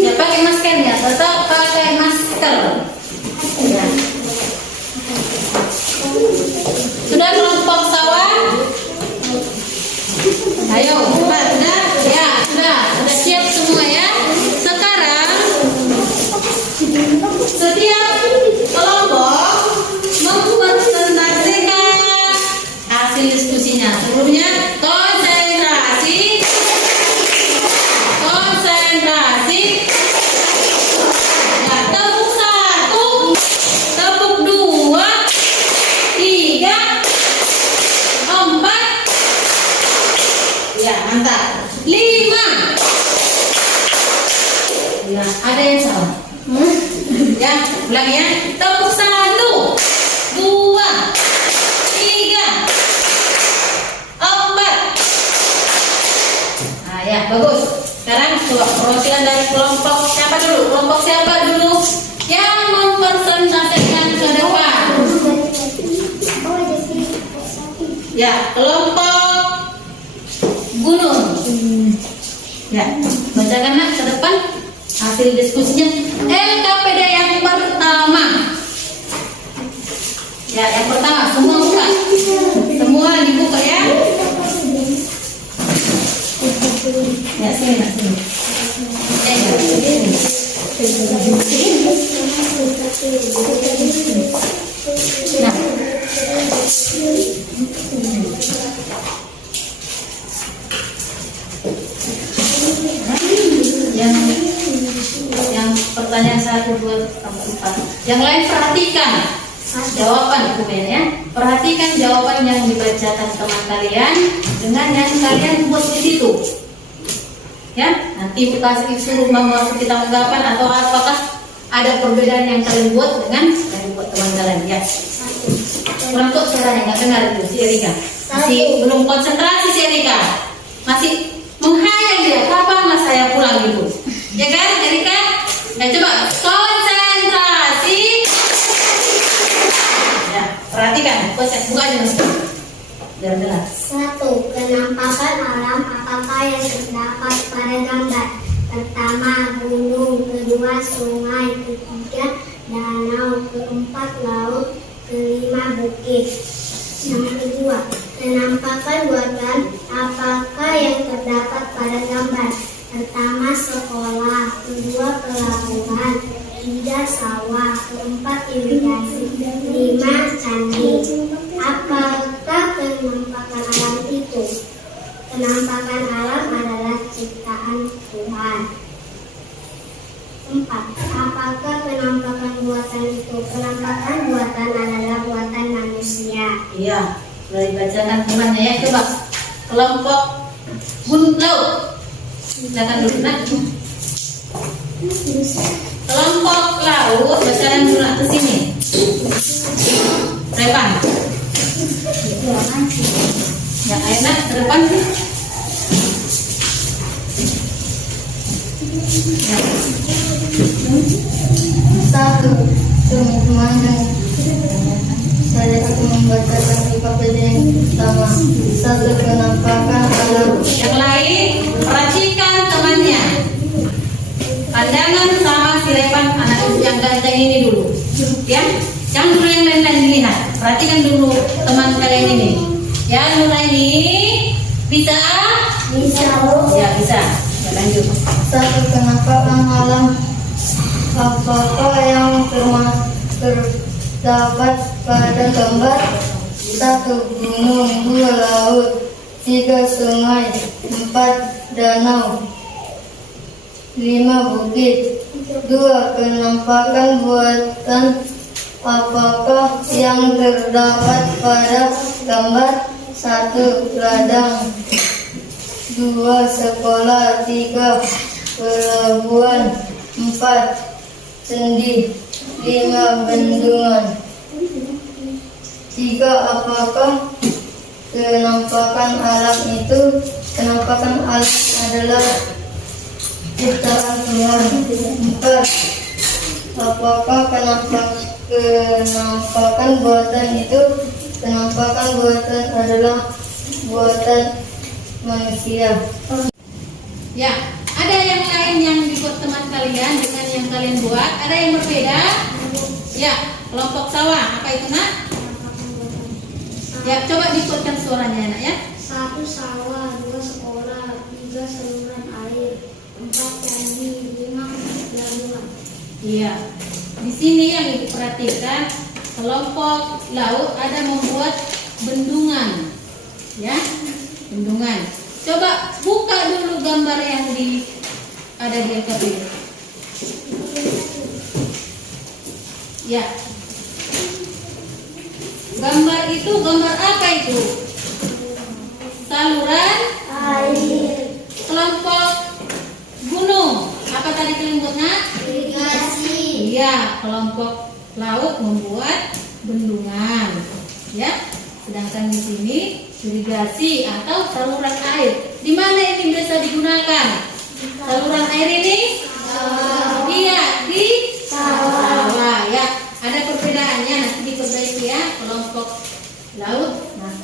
Ya pakai maskernya, tetap pakai masker. Ya. Sudah kelompok sawah? Ayo, cepat, sudah? Ya, sudah siap semua ya. Sekarang setiap kelompok mempresentasikan hasil diskusinya. Sebelumnya konsentrasi. Ya, tepuk 1, tepuk 2, 3, 4. Ya, mantap. 5. Ya, ada yang salah. Ya, ulang ya. Tepuk 1, 2, 3, 4. Nah, ya, bagus. Sekarang coba perwakilan dari kelompok siapa dulu? Kelompok siapa dulu yang mempresentasikan ke depan? Ya, kelompok gunung. Ya, bacakan nak ke depan hasil diskusinya. LKPD yang pertama. Ya, yang pertama semua buka. Semua dibuka ya. Ya, sini. Nah. Yang pertanyaan 1, 2, 3, 4. Yang lain perhatikan jawaban dokumen ya. Perhatikan jawaban yang dibacakan teman kalian dengan yang kalian buat di situ. Ya, nanti kasih suruh memasuki tanggapan atau apakah ada perbedaan yang kalian buat dengan yang buat teman kalian ya. Kurang kok suaranya nggak dengar itu si Erika. Masih belum konsentrasi si Erika. Masih menghayal dia kapan mas saya pulang gitu. Ya kan Erika? Ya coba konsentrasi. Ya, perhatikan, buka aja mas. Biar jelas. 1. Penampakan alam apakah yang terdapat pada gambar? Pertama, gunung. Kedua, sungai. Ketiga, danau. Keempat, laut. Kelima, bukit. Yang kedua, penampakan buatan apakah yang terdapat pada gambar? Pertama, sekolah. Kedua, pelabuhan. Ketiga, sawah. Keempat, irigasi. 5, candi. Apakah penampakan alam itu? Penampakan alam adalah ciptaan Tuhan. 4. Apakah penampakan buatan itu? Penampakan buatan adalah buatan manusia. Iya, sudah dibacakan temannya ya. Coba kelompok gunung laut. Silakan dulu nak. Kelompok laut bacaan gerak ke sini. Depan. Ya, enak ke depan. Ya. Satu, teman-teman dan saya akan membacakan IKPD yang pertama. Satu, penampakan alam. Yang lain perhatikan temannya. Pandangan sama si Revan anak yang ganteng ini dulu, ya. Jangan dulu yang lain-lain dilihat. Perhatikan dulu teman kalian ini. Ya, Nuraini bisa? Bisa. Ya bisa. Ya, lanjut. Satu, penampakan alam. Apa-apa yang terdapat pada gambar. Satu, gunung. Dua, laut. Tiga, sungai. Empat, danau. Lima, bukit. Dua, penampakan buatan apakah yang terdapat pada gambar. Satu, ladang. Dua, sekolah. Tiga, pelabuhan. Empat, sendi. Lima, bendungan. Tiga, apakah penampakan alam itu? Penampakan alam adalah ciptaan Tuhan. Empat, apakah penampakan buatan itu? Penampakan buatan adalah buatan manusia. Ya, ada yang lain yang dibuat teman kalian dengan yang kalian buat? Ada yang berbeda? Ya, kelompok sawah. Apa itu, Nak? Ya, coba dibuatkan suaranya, Nak, ya. Satu, sawah. Dua, sekolah. Tiga, saluran air. Empat, candi. Lima, pelabuhan. Iya. Di sini yang diperhatikan kelompok laut ada membuat bendungan. Ya, bendungan. Coba buka dulu gambar yang ada di LKPD. Ya. Gambar itu gambar apa itu? Saluran Air. kelompok gunung. Apa tadi kalian buat, Nak? Irigasi. Iya, kelompok laut membuat bendungan. Ya. Sedangkan di sini irigasi atau saluran air. Di mana ini bisa digunakan? Saluran air ini? Iya, di sawah. Ya, ada perbedaannya, nanti diperbaiki ya kelompok laut. Nah,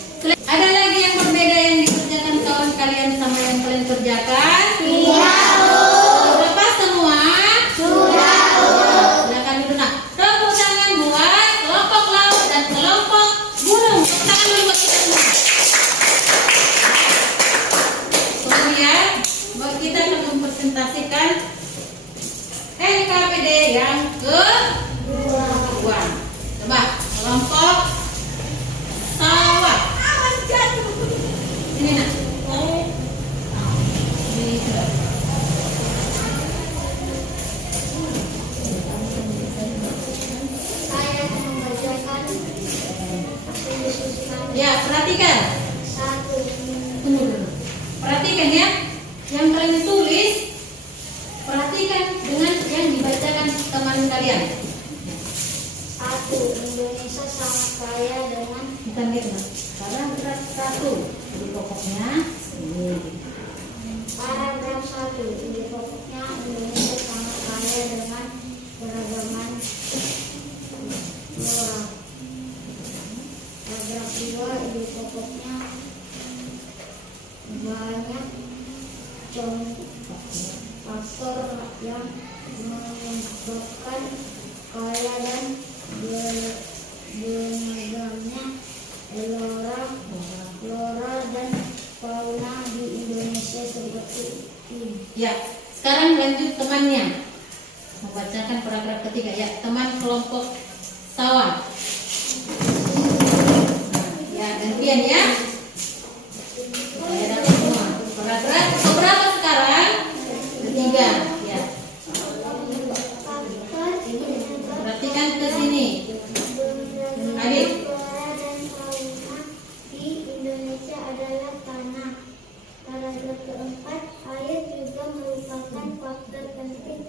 ada lagi yang berbeda yang dikerjakan kawan kalian sama yang kalian kerjakan? Iya. Sudah pas semua? Sudah. Silakan dulu, Nak. Tepuk tangan buat kelompok laut dan kelompok gunung. Tepuk tangan dulu buat kita semua. Kemudian kita akan mempresentasikan NKPD yang kedua. Coba kelompok sawah. Ini, Nak. Ini sudah. Saya akan membacakan penyusunan. Ya, perhatikan. Satu. Tunggu dulu. Perhatikan ya. Yang kalian tulis, perhatikan dengan yang dibacakan teman kalian. Satu. Indonesia sangat kaya dengan. Bukan gitu, Mas. Paragraf 1. Jadi pokoknya ini. Paragraf 1. Ide pokoknya Indonesia sangat kaya dengan keragaman flora. Paragraf 2. Ide pokoknya banyak faktor yang menyebabkan kaya dan beragamnya flora dan fauna di Indonesia seperti ini. Ya, sekarang lanjut temannya. Membacakan paragraf ketiga ya, teman kelompok sawah. Ya, gantian ya. Saya dapat semua. Paragraf keberapa sekarang? Ketiga. Ya. Perhatikan ke sini. Adit. Flora dan fauna di Indonesia adalah tanah. Paragraf keempat, air juga merupakan faktor penting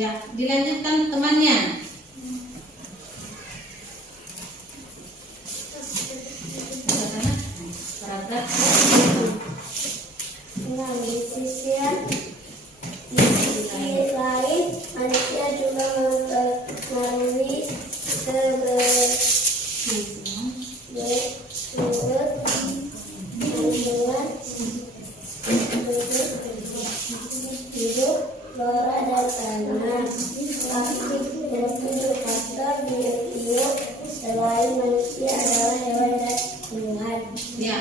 Ya, dilanjutkan temannya. Paragraf. Nah, di sisi lain, manusia juga mempengaruhi hidup flora dan tanah. Tapi faktor biologis selain manusia adalah hewan dan tumbuhan. Ya.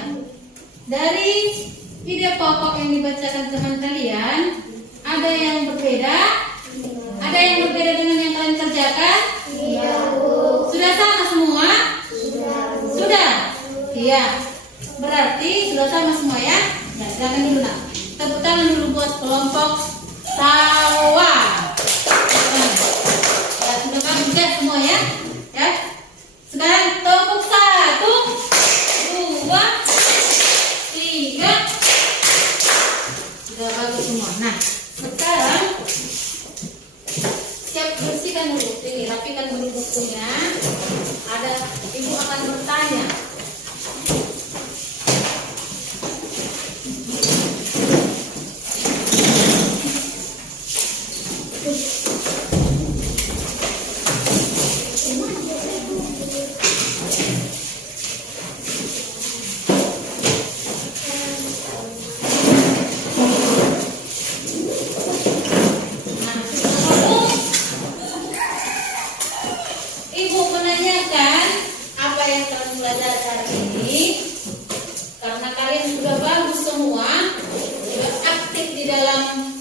Dari video pokok yang dibacakan teman kalian, ada yang berbeda? Ada yang berbeda dengan yang kalian kerjakan? Iya, Bu. Sudah sama semua? Sudah. Sudah? Iya. Berarti sudah sama semua ya? Ya, silakan dulu nak. Tepuk tangan dulu buat kelompok sawah. Ya, sudah bagus ya semua ya? Ya. Sekarang tepuk 1, 2, 3. Sudah bagus semua. Nah, sekarang siap bersihkan dulu. Ini rapikan dulu bukunya. Ada ibu akan bertanya. Ibu menanyakan apa yang kalian belajar hari ini, karena kalian sudah bagus semua, sudah aktif di dalam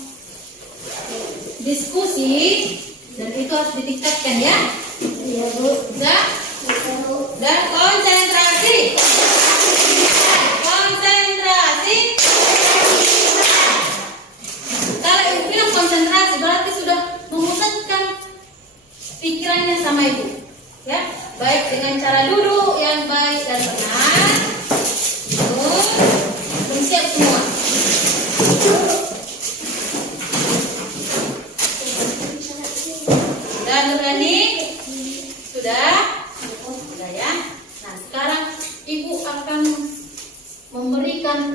diskusi, dan itu harus ditingkatkan ya. Iya, Bu. Sudah? Dan konsentrasi. Konsentrasi. Kalau ibu bilang konsentrasi berarti sudah memusatkan pikirannya sama ibu. Ya, baik dengan cara duduk yang baik dan benar. Terus siap semua. Dan berani? Sudah? Sudah ya. Nah, sekarang ibu akan memberikan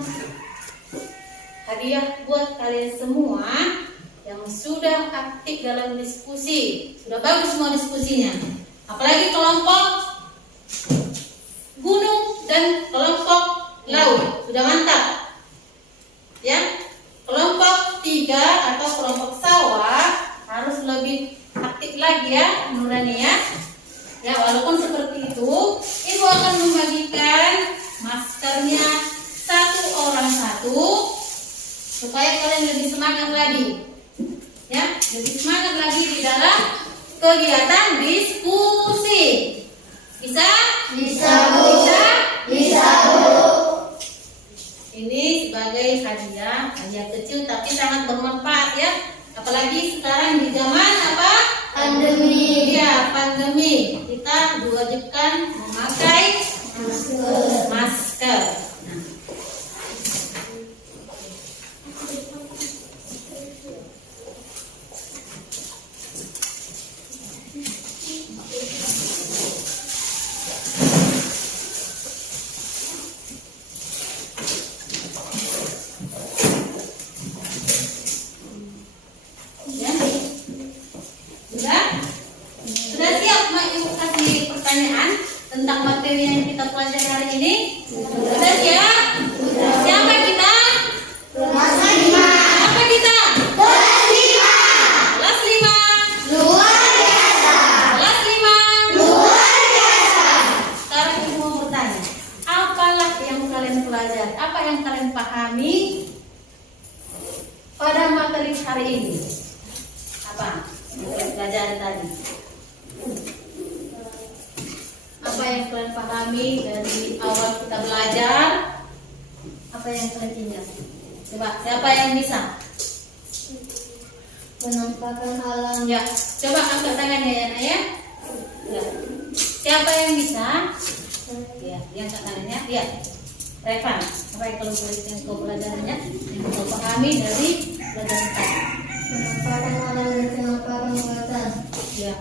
hadiah buat kalian semua yang sudah aktif dalam diskusi. Sudah bagus semua diskusinya. Apalagi kelompok gunung dan kelompok laut. Sudah mantap. Ya. Kelompok 3 atau kelompok sawah harus lebih aktif lagi ya, Nurani ya. Ya, walaupun seperti itu, ibu akan membagikan maskernya 1 orang 1 supaya kalian lebih semangat lagi. Ya, lebih semangat lagi di dalam kegiatan diskusi. Bisa? Bisa, Bu. Bisa? Bisa, Bu. Ini sebagai hadiah kecil tapi sangat bermanfaat ya. Apalagi sekarang di zaman apa? Pandemi. Iya, pandemi. Kita diwajibkan memakai masker. Nah. Ya. Sudah? Sudah siap Mak Ibu kasih pertanyaan tentang materi yang kita pelajari hari ini? Sudah siap? Siapa kita? Kelas 5. Apa kita? Kelas 5. Kelas 5. Luar biasa. Kelas 5. Luar biasa. Sekarang Ibu mau bertanya, apalah yang kalian pelajari? Apa yang kalian pahami pada materi hari ini? Apa yang kalian pelajari tadi? Apa yang kalian pahami dari awal kita belajar? Apa yang kalian ingat? Coba, siapa yang bisa? Penampakan alam. Ya, coba angkat tangannya ya, Nak, ya. Ya. Siapa yang bisa? Ya, yang angkat tangannya. Ya. Revan, apa yang kau pelajarannya? Yang kau pahami dari pelajaran tadi? Penampakan alam dan penampakan Ya.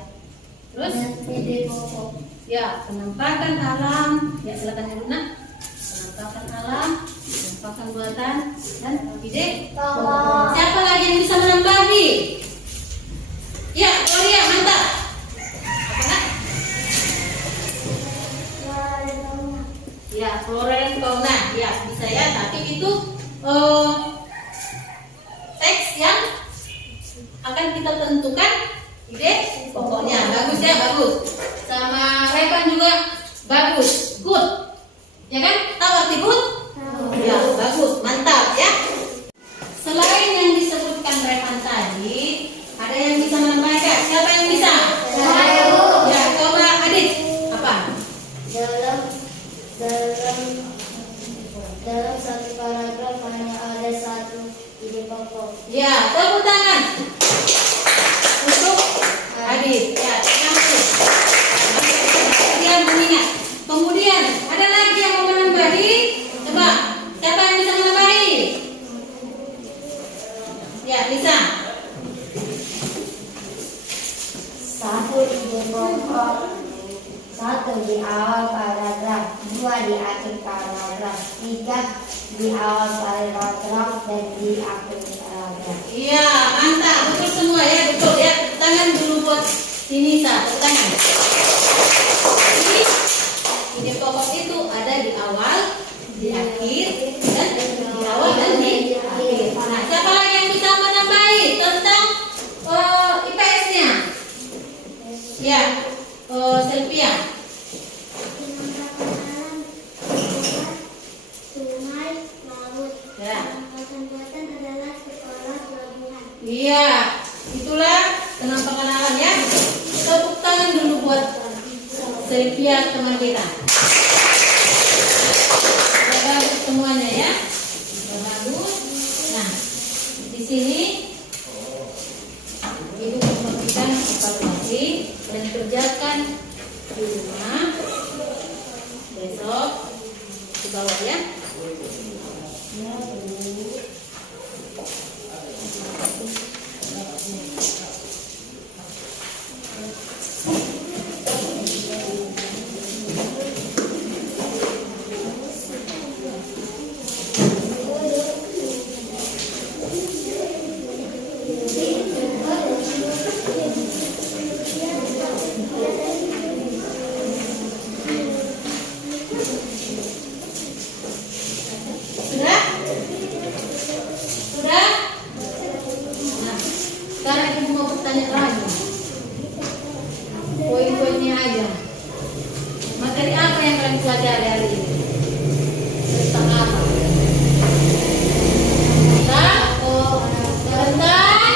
Terus? ide pokok. Ya, penampakan alam. Ya, silakan Ibu Nak. Penampakan alam, penampakan buatan, dan ide pokok. Siapa lagi yang bisa menambahi? Ya, Gloria, mantap. Apa Nak? Ya, flora dan fauna. Ya, bisa ya. Tapi itu teks yang akan kita tentukan ide pokoknya. Bagus ya, bagus. Sama Revan juga bagus. Good. Ya kan? Tahu arti good? Ya, bagus. Mantap ya. Selain yang disebutkan Revan tadi, ada yang bisa menambahkan? Siapa yang bisa? Saya, Bu. Ya, coba Adit. Apa? Dalam satu paragraf hanya ada satu ide pokok. Ya, tepuk tangan untuk Adit. Ya, langsung. Kemudian mengingat. Kemudian ada lagi yang mau menambahi? Coba, siapa yang bisa menambahi? Ya, bisa. Satu ide pokok, satu di awal paragraf, dua di akhir paragraf, tiga di awal paragraf dan di akhir paragraf. Iya, mantap. Betul semua ya, betul ya. Tepuk tangan dulu buat ini, tepuk tangan. Jadi, ide pokok itu ada di awal, di akhir, dan di awal dan di akhir. Nah, siapa lagi yang bisa menambahi tentang IPS-nya? Ya, Sylvia. Penampakan alam, sungai, laut. Ya. Penampakan buatan adalah sekolah, pelabuhan. Iya, itulah penampakan alam ya. Tepuk tangan dulu buat Sylvia teman kita. Bagus semuanya ya. Bagus. Nah, di sini Ibu memberikan evaluasi dan kerjakan di rumah. Besok dibawa ya. Sudah? Sudah? Nah, sekarang Ibu mau bertanya lagi. Poin-poinnya aja. Materi apa yang kalian pelajari hari ini? Tentang apa? Tentang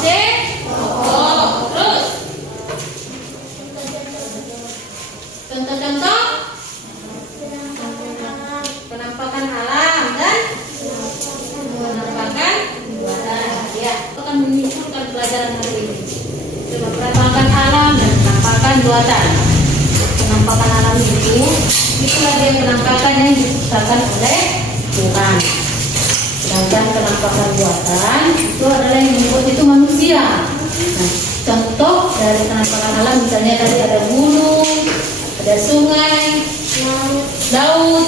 ide pokok. Terus? Contoh-contoh penampakan alam dan penampakan buatan. Ya, itu akan menyimpulkan pelajaran hari ini. Coba penampakan alam dan penampakan buatan. Penampakan alam itulah dia penampakan yang diciptakan oleh Tuhan. Sedangkan penampakan buatan itu adalah yang membuat itu manusia. Nah, contoh dari penampakan alam misalnya tadi ada gunung, ada sungai, laut,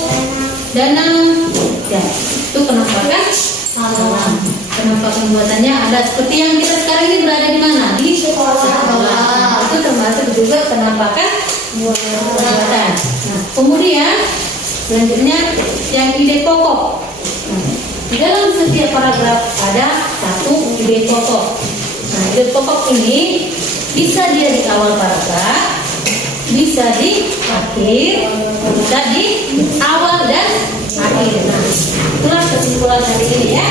danau. Ya, itu penampakan alam. Penampakan buatannya ada seperti yang kita sekarang ini berada di mana? Di sekolah. Itu termasuk juga penampakan buatan. Nah, kemudian selanjutnya yang ide pokok. Nah, di dalam setiap paragraf ada satu ide pokok. Nah, ide pokok ini bisa dia di awal paragraf, bisa di akhir, bisa di awal dan akhir. Nah, itulah kesimpulan hari ini ya.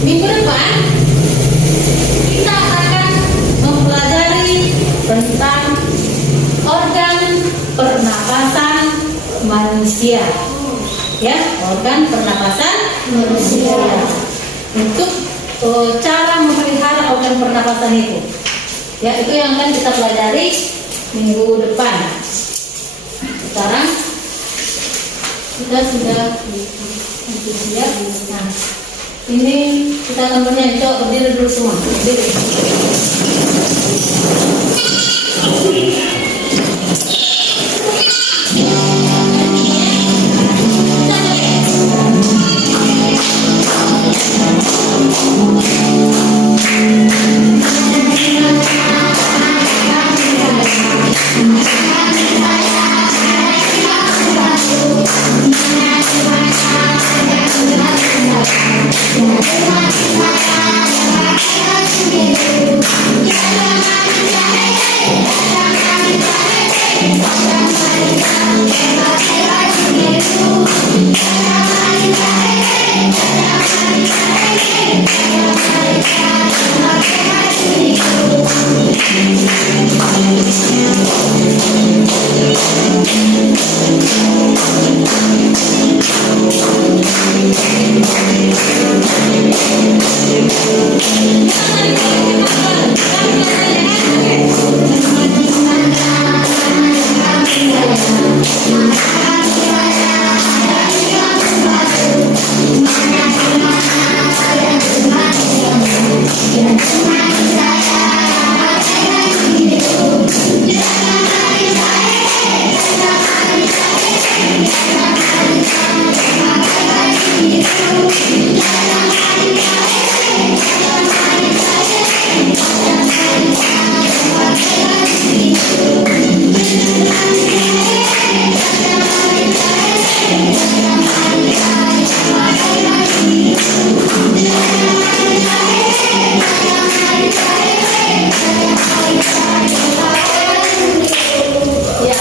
Minggu depan kita akan mempelajari tentang organ pernapasan manusia. Ya, organ pernapasan manusia. Untuk cara memelihara organ pernapasan itu. Ya, itu yang akan kita pelajari minggu depan. Sekarang kita sudah siap. Nah, Ini kita akan bernyanyi. Coba berdiri dulu semua. Berdiri. Ya,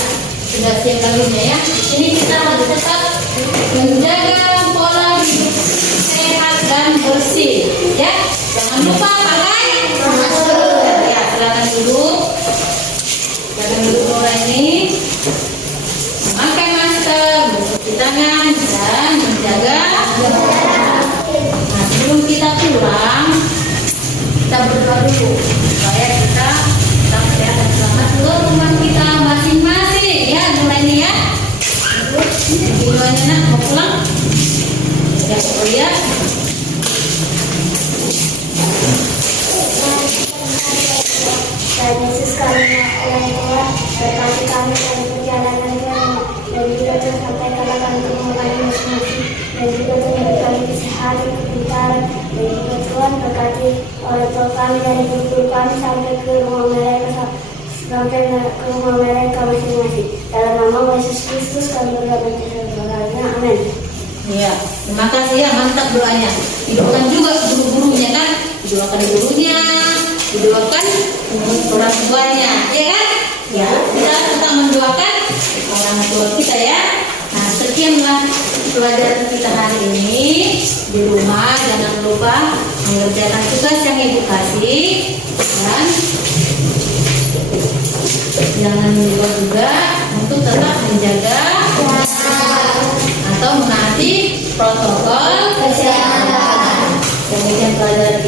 sudah siap kalinya ya. Ini kita harus tetap menjaga pola hidup sehat dan bersih. Ya, jangan lupa pakai masker. Ya, silakan duduk. Silakan duduk Nora ini. Memakai masker, mencuci tangan dan menjaga jarak. Nah, sebelum kita pulang, kita berdoa dulu supaya kita tetap sehat dan selamat ke rumah kita masing-masing. Ya, mulai ini ya. Doanya nak mau pulang? Ya, lihat. Dan Yesus kami yang tua, berkati kami dalam perjalanan kami, dan juga sampai kami kemampuan masing-masing, dan juga beri kami kesehatan, kepintaran, dan juga Tuhan berkati orang tua kami dari guru kami sampai ke rumah mereka masing-masing. Dalam nama Yesus Kristus kami berdoa dan berdoa. Amin. Iya, terima kasih ya, mantap doanya. Didoakan juga guru-gurunya kan, didoakan gurunya, didoakan orang tuanya, ya kan? Ya, kita tetap mendoakan orang tua kita ya. Nah, sekianlah pelajaran kita hari ini. Di rumah jangan lupa mengerjakan tugas yang ibu kasih dan jangan lupa juga untuk tetap menjaga atau menaati protokol kesehatan. Demikian pelajaran